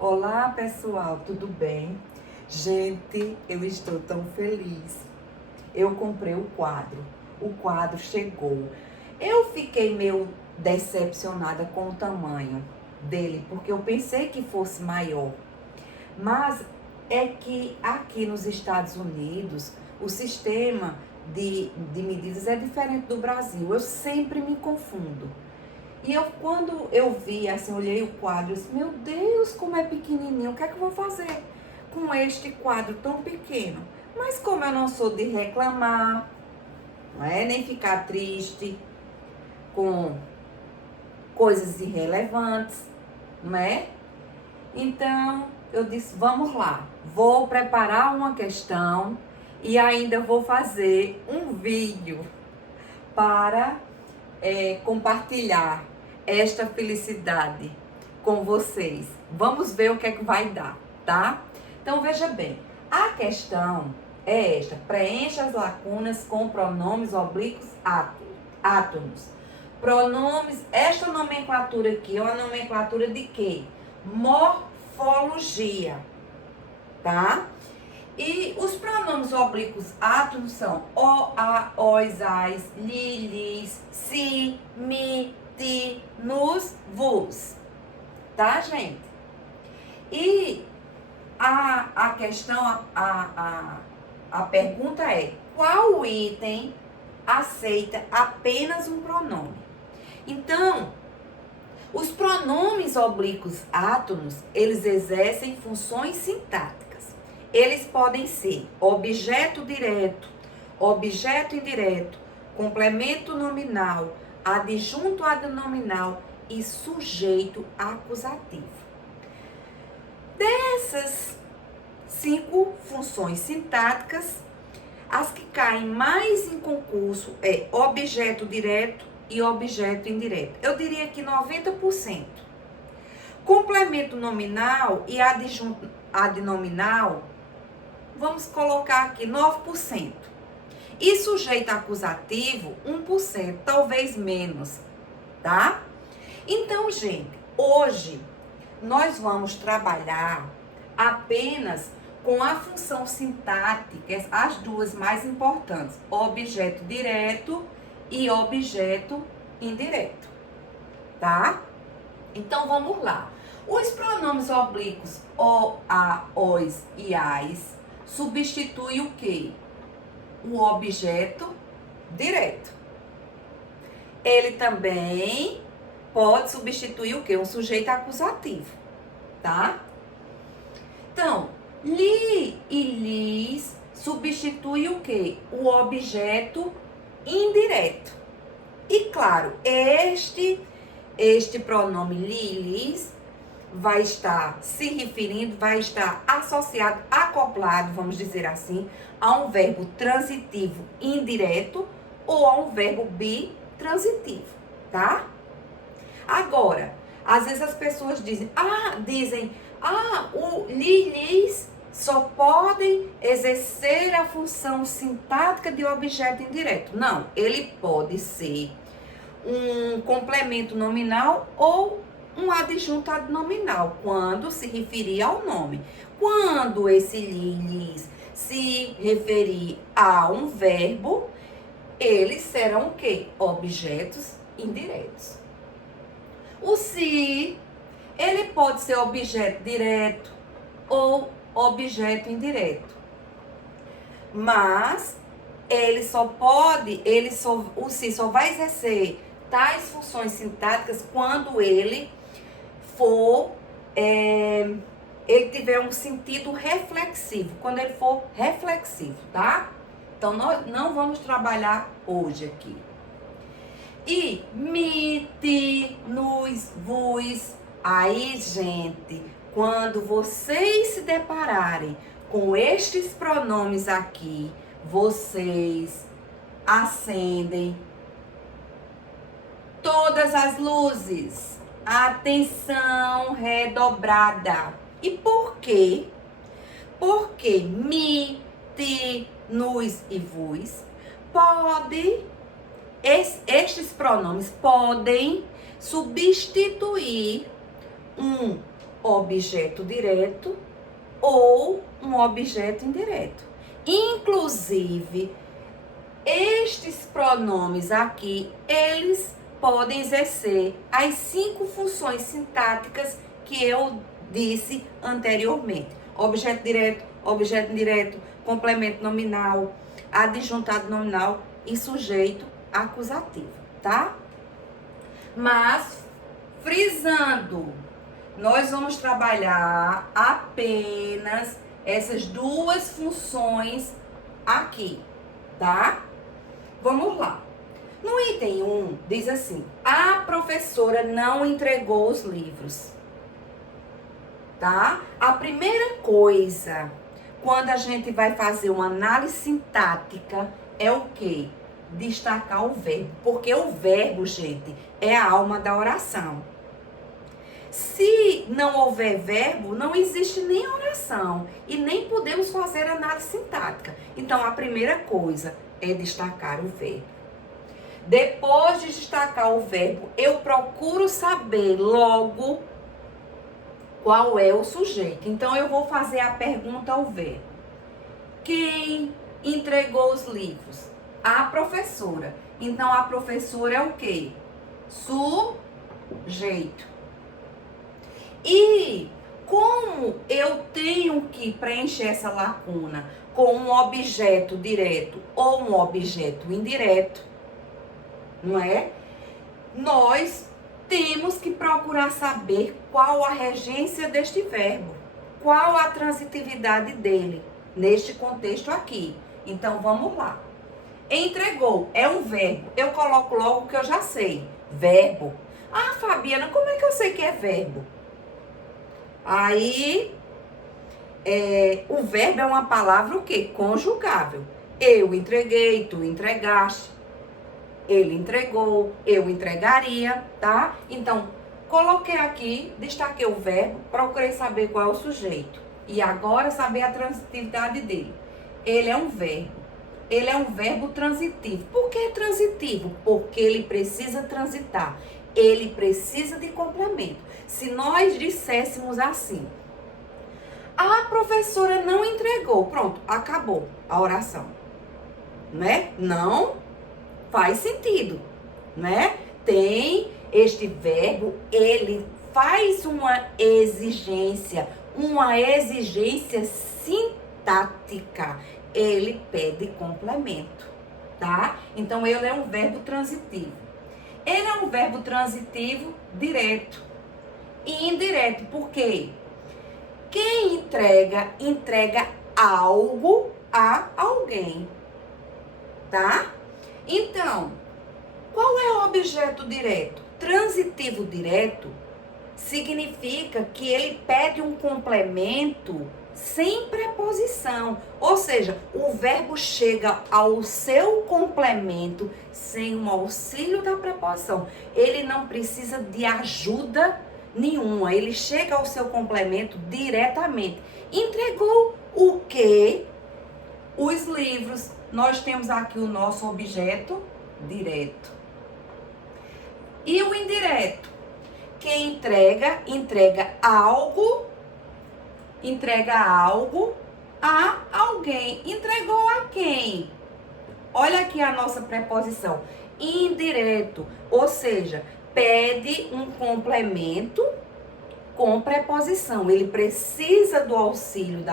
Olá pessoal, tudo bem? Gente, eu estou tão feliz. Eu comprei o quadro chegou. Eu fiquei meio decepcionada com o tamanho dele, porque eu pensei que fosse maior. Mas é que aqui nos Estados Unidos, o sistema de medidas é diferente do Brasil. Eu sempre me confundo. E quando eu vi, assim, olhei o quadro, eu disse, meu Deus, como é pequenininho, o que é que eu vou fazer com este quadro tão pequeno? Mas como eu não sou de reclamar, não é? Nem ficar triste com coisas irrelevantes, não é? Então, eu disse, vamos lá, vou preparar uma questão e ainda vou fazer um vídeo para compartilhar esta felicidade com vocês. Vamos ver o que é que vai dar, tá? Então, veja bem, a questão é esta: preencha as lacunas com pronomes oblíquos átonos. Pronomes, esta nomenclatura aqui é uma nomenclatura de quê? Morfologia, tá? E os pronomes oblíquos átonos são o, a, os, as, li, lis, si, mi, ti, nos, vos. Tá, gente? E a questão, a pergunta é: qual item aceita apenas um pronome? Então, os pronomes oblíquos átonos, eles exercem funções sintáticas. Eles podem ser objeto direto, objeto indireto, complemento nominal, adjunto adnominal e sujeito acusativo. Dessas 5 funções sintáticas, as que caem mais em concurso é objeto direto e objeto indireto. Eu diria que 90%. Complemento nominal e adjunto adnominal, vamos colocar aqui 9%. E sujeito acusativo, 1%, talvez menos, tá? Então, gente, hoje nós vamos trabalhar apenas com a função sintática, as duas mais importantes, objeto direto e objeto indireto, tá? Então, vamos lá. Os pronomes oblíquos o, a, os e as substituem o quê? O objeto direto. Ele também pode substituir o quê? Um sujeito acusativo, tá? Então, li e lis substitui o quê? O objeto indireto. E claro, este pronome li e lis vai estar se referindo, vai estar associado, acoplado, vamos dizer assim, a um verbo transitivo indireto ou a um verbo bitransitivo, tá? Agora, às vezes as pessoas dizem, o li e lis só podem exercer a função sintática de objeto indireto. Não, ele pode ser um complemento nominal ou um adjunto adnominal, quando se referir ao nome. Quando esse li, lis se referir a um verbo, eles serão o quê? Objetos indiretos. O se, ele pode ser objeto direto ou objeto indireto. Mas o se só vai exercer tais funções sintáticas quando ele tiver um sentido reflexivo, quando ele for reflexivo, tá? Então, nós não vamos trabalhar hoje aqui. E mi, ti, nos, vos. Aí, gente, quando vocês se depararem com estes pronomes aqui, vocês acendem todas as luzes. Atenção redobrada. E por quê? Porque mi, ti, nos e vos estes pronomes podem substituir um objeto direto ou um objeto indireto. Inclusive, estes pronomes aqui, eles podem exercer as 5 funções sintáticas que eu disse anteriormente. Objeto direto, objeto indireto, complemento nominal, adjuntado nominal e sujeito acusativo, tá? Mas, frisando, nós vamos trabalhar apenas essas 2 funções aqui, tá? Vamos lá. No item 1, diz assim: a professora não entregou os livros. Tá? A primeira coisa, quando a gente vai fazer uma análise sintática, é o quê? Destacar o verbo. Porque o verbo, gente, é a alma da oração. Se não houver verbo, não existe nem oração. E nem podemos fazer análise sintática. Então, a primeira coisa é destacar o verbo. Depois de destacar o verbo, eu procuro saber logo qual é o sujeito. Então, eu vou fazer a pergunta ao verbo. Quem entregou os livros? A professora. Então, a professora é o quê? Sujeito. E como eu tenho que preencher essa lacuna com um objeto direto ou um objeto indireto, não é? Nós temos que procurar saber qual a regência deste verbo, qual a transitividade dele, neste contexto aqui. Então, vamos lá. Entregou é um verbo. Eu coloco logo o que eu já sei. Verbo. Ah, Fabiana, como é que eu sei que é verbo? Aí, o verbo é uma palavra o quê? Conjugável. Eu entreguei, tu entregaste. Ele entregou, eu entregaria, tá? Então, coloquei aqui, destaquei o verbo, procurei saber qual é o sujeito. E agora saber a transitividade dele. Ele é um verbo. Ele é um verbo transitivo. Por que transitivo? Porque ele precisa transitar. Ele precisa de complemento. Se nós disséssemos assim: a professora não entregou. Pronto, acabou a oração. Né? Não faz sentido, né? Tem este verbo, ele faz uma exigência sintática. Ele pede complemento, tá? Então, ele é um verbo transitivo. Ele é um verbo transitivo direto e indireto. Por quê? Quem entrega algo a alguém, tá? Então, qual é o objeto direto? Transitivo direto significa que ele pede um complemento sem preposição. Ou seja, o verbo chega ao seu complemento sem o auxílio da preposição. Ele não precisa de ajuda nenhuma. Ele chega ao seu complemento diretamente. Entregou o quê? Os livros. Nós temos aqui o nosso objeto direto. E o indireto? Quem entrega algo a alguém. Entregou a quem? Olha aqui a nossa preposição. Indireto, ou seja, pede um complemento com preposição. Ele precisa do auxílio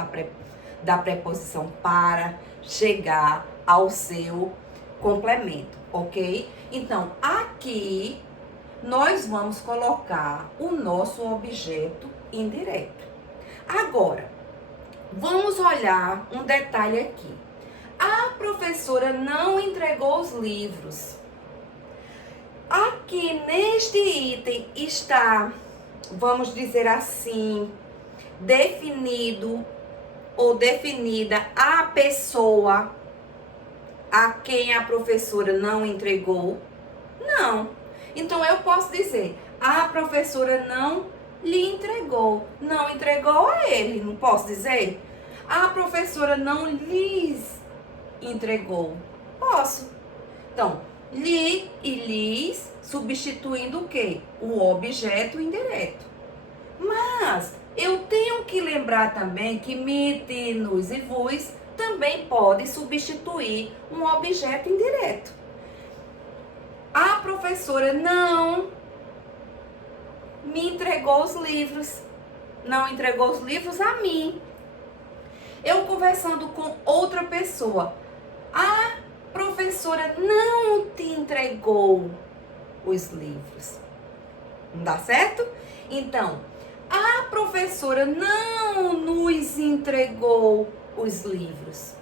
da preposição para chegar ao seu complemento, ok? Então, aqui nós vamos colocar o nosso objeto indireto. Agora, vamos olhar um detalhe aqui. A professora não entregou os livros. Aqui neste item está, vamos dizer assim, definido ou definida a pessoa a quem a professora não entregou? Não. Então, eu posso dizer, a professora não lhe entregou. Não entregou a ele, não posso dizer? A professora não lhes entregou. Posso. Então, lhe e lhes substituindo o quê? O objeto indireto. Mas, eu tenho que lembrar também que me, te, nos e vos também pode substituir um objeto indireto. A professora não me entregou os livros. Não entregou os livros a mim. Eu conversando com outra pessoa. A professora não te entregou os livros. Não dá certo? Então, a professora não nos entregou os livros.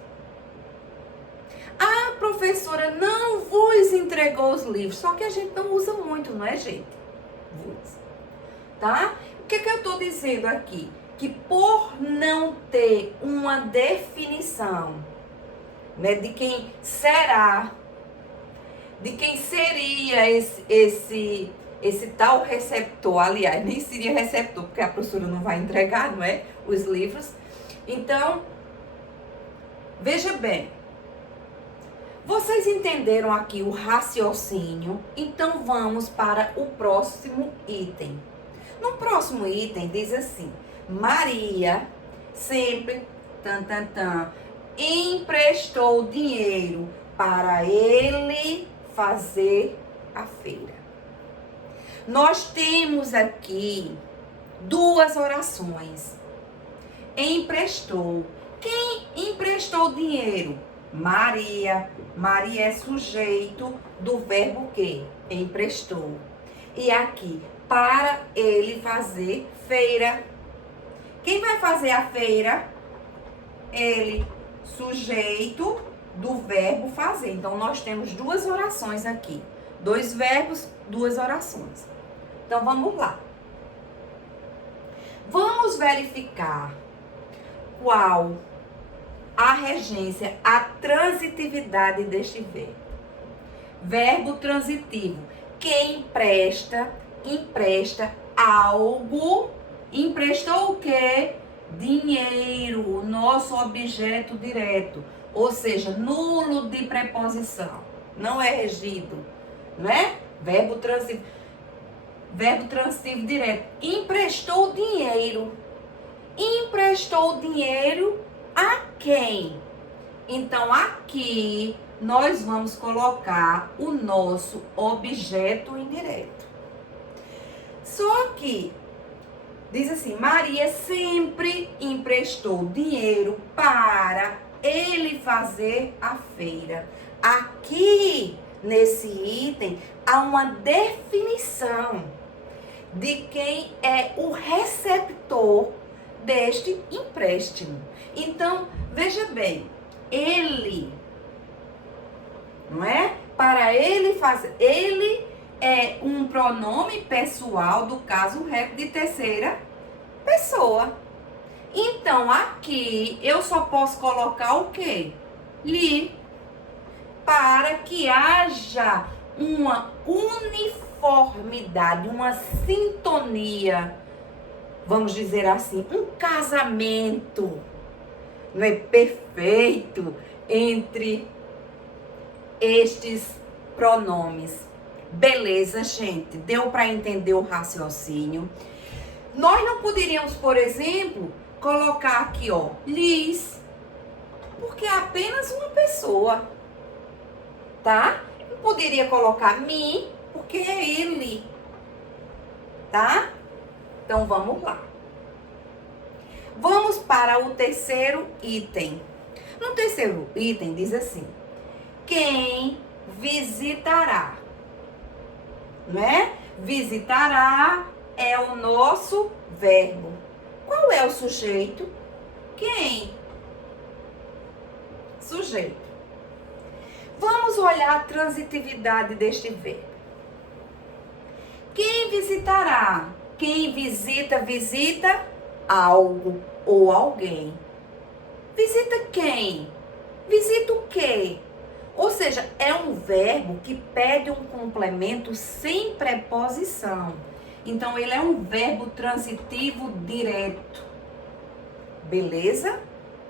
A professora não vos entregou os livros. Só que a gente não usa muito, não é, gente? Vos. Tá? O que eu estou dizendo aqui? Que por não ter uma definição, né, de quem será, de quem seria esse tal receptor, aliás, nem seria receptor, porque a professora não vai entregar, não é? Os livros. Então, veja bem, vocês entenderam aqui o raciocínio? Então, vamos para o próximo item. No próximo item, diz assim, Maria sempre, emprestou dinheiro para ele fazer a feira. Nós temos aqui duas orações. Emprestou. Quem emprestou dinheiro? Maria. Maria é sujeito do verbo que? Emprestou. E aqui, para ele fazer feira. Quem vai fazer a feira? Ele, sujeito do verbo fazer. Então, nós temos duas orações aqui. Dois verbos, duas orações. Então, vamos lá. Vamos verificar qual a regência, a transitividade deste verbo. Verbo transitivo. Quem empresta, empresta algo. Emprestou o quê? Dinheiro, o nosso objeto direto. Ou seja, nulo de preposição. Não é regido, não é? Verbo transitivo direto. Emprestou dinheiro. Emprestou dinheiro a quem? Então, aqui nós vamos colocar o nosso objeto indireto. Só que diz assim, Maria sempre emprestou dinheiro para ele fazer a feira. Aqui, nesse item, há uma definição de quem é o receptor deste empréstimo. Então, veja bem, ele, não é? Para ele fazer, ele é um pronome pessoal do caso reto de terceira pessoa. Então, aqui eu só posso colocar o quê? Lhe, para que haja uma uniformidade, uma sintonia, vamos dizer assim, um casamento, não é, perfeito entre estes pronomes. Beleza, gente? Deu para entender o raciocínio? Nós não poderíamos, por exemplo, colocar aqui, ó, lhes, porque é apenas uma pessoa, tá? Eu poderia colocar me, porque é ele, tá? Então, vamos lá. Vamos para o terceiro item. No terceiro item, diz assim, quem visitará, né? Visitará é o nosso verbo. Qual é o sujeito? Quem? Sujeito. Vamos olhar a transitividade deste verbo. Quem visitará? Quem visita, visita algo ou alguém. Visita quem? Visita o quê? Ou seja, é um verbo que pede um complemento sem preposição. Então, ele é um verbo transitivo direto. Beleza?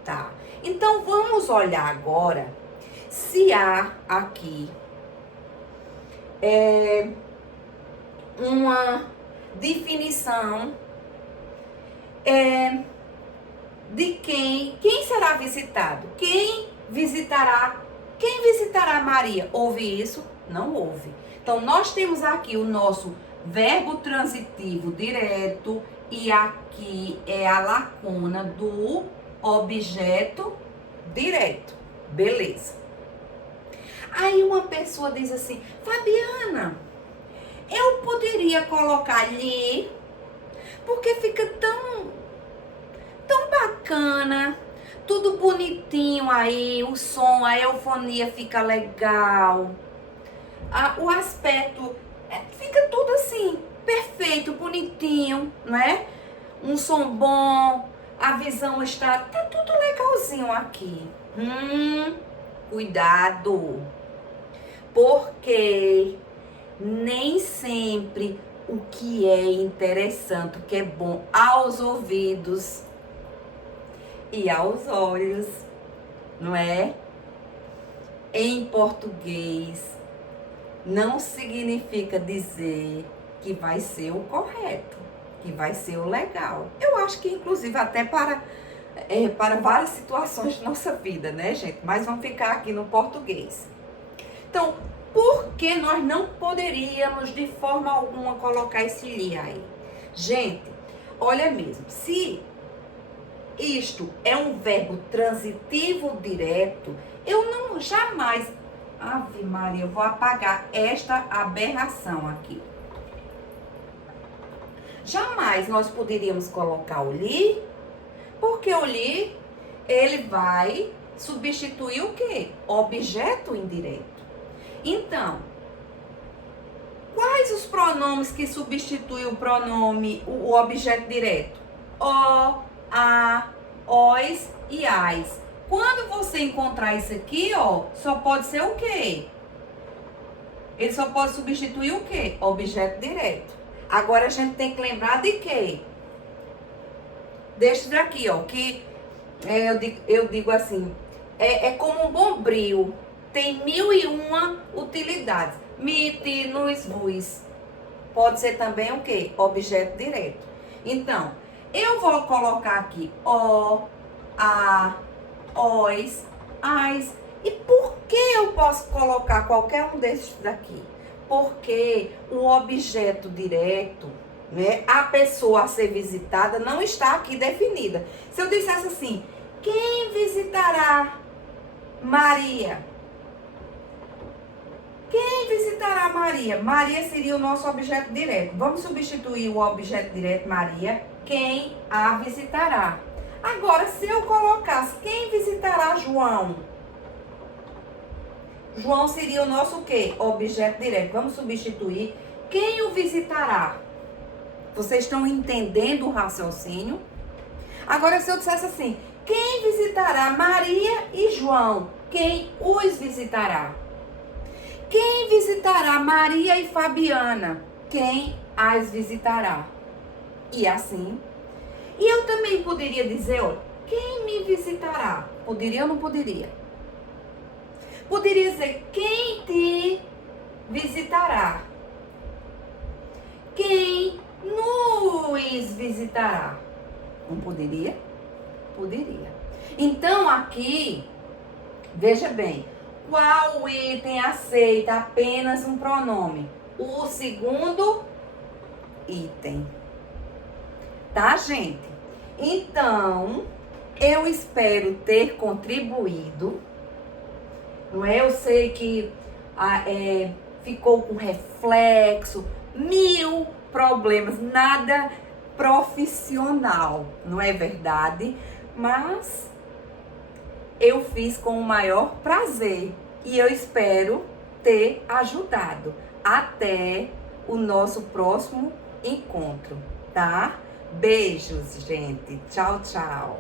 Tá. Então, vamos olhar agora se há aqui uma definição de quem será visitado? Quem visitará Maria? Houve isso? Não houve. Então, nós temos aqui o nosso verbo transitivo direto e aqui é a lacuna do objeto direto. Beleza. Aí uma pessoa diz assim, Fabiana, eu poderia colocar ali, porque fica tão bacana, tudo bonitinho aí, o som, a eufonia fica legal, o aspecto fica tudo assim, perfeito, bonitinho, não é? Um som bom, a visão tá tudo legalzinho aqui. Cuidado, porque nem sempre o que é interessante, o que é bom aos ouvidos e aos olhos, não é? Em português, não significa dizer que vai ser o correto, que vai ser o legal. Eu acho que, inclusive, até para várias situações de nossa vida, né, gente? Mas vamos ficar aqui no português. Então, por que nós não poderíamos, de forma alguma, colocar esse li aí? Gente, olha mesmo, se isto é um verbo transitivo direto, eu não jamais... Ave Maria, eu vou apagar esta aberração aqui. Jamais nós poderíamos colocar o li, porque o li, ele vai substituir o quê? Objeto indireto. Então, quais os pronomes que substituem o pronome, o objeto direto? O, a, os e as. Quando você encontrar isso aqui, ó, só pode ser o quê? Ele só pode substituir o quê? Objeto direto. Agora a gente tem que lembrar de quê? Deste daqui, ó, que eu digo assim, é como um bombril, tem 1001 utilidades. Mit, nos, vos. Pode ser também o quê? Objeto direto. Então, eu vou colocar aqui o, a, os, as. E por que eu posso colocar qualquer um desses daqui? Porque o objeto direto, né, a pessoa a ser visitada não está aqui definida. Se eu dissesse assim, quem visitará Maria? Quem visitará Maria? Maria seria o nosso objeto direto. Vamos substituir o objeto direto Maria, quem a visitará. Agora, se eu colocasse quem visitará João? João seria o nosso o quê? Objeto direto. Vamos substituir quem o visitará. Vocês estão entendendo o raciocínio? Agora, se eu dissesse assim, quem visitará Maria e João? Quem os visitará? Quem visitará Maria e Fabiana? Quem as visitará? E assim. E eu também poderia dizer, ó, quem me visitará? Poderia ou não poderia? Poderia dizer, quem te visitará? Quem nos visitará? Não poderia? Poderia. Então, aqui, veja bem, qual item aceita apenas um pronome? O segundo item. Tá, gente? Então, eu espero ter contribuído. Não é? Eu sei que ficou com reflexo, 1000 problemas, nada profissional, não é verdade? Mas eu fiz com o maior prazer e eu espero ter ajudado. Até o nosso próximo encontro, tá? Beijos, gente. Tchau, tchau.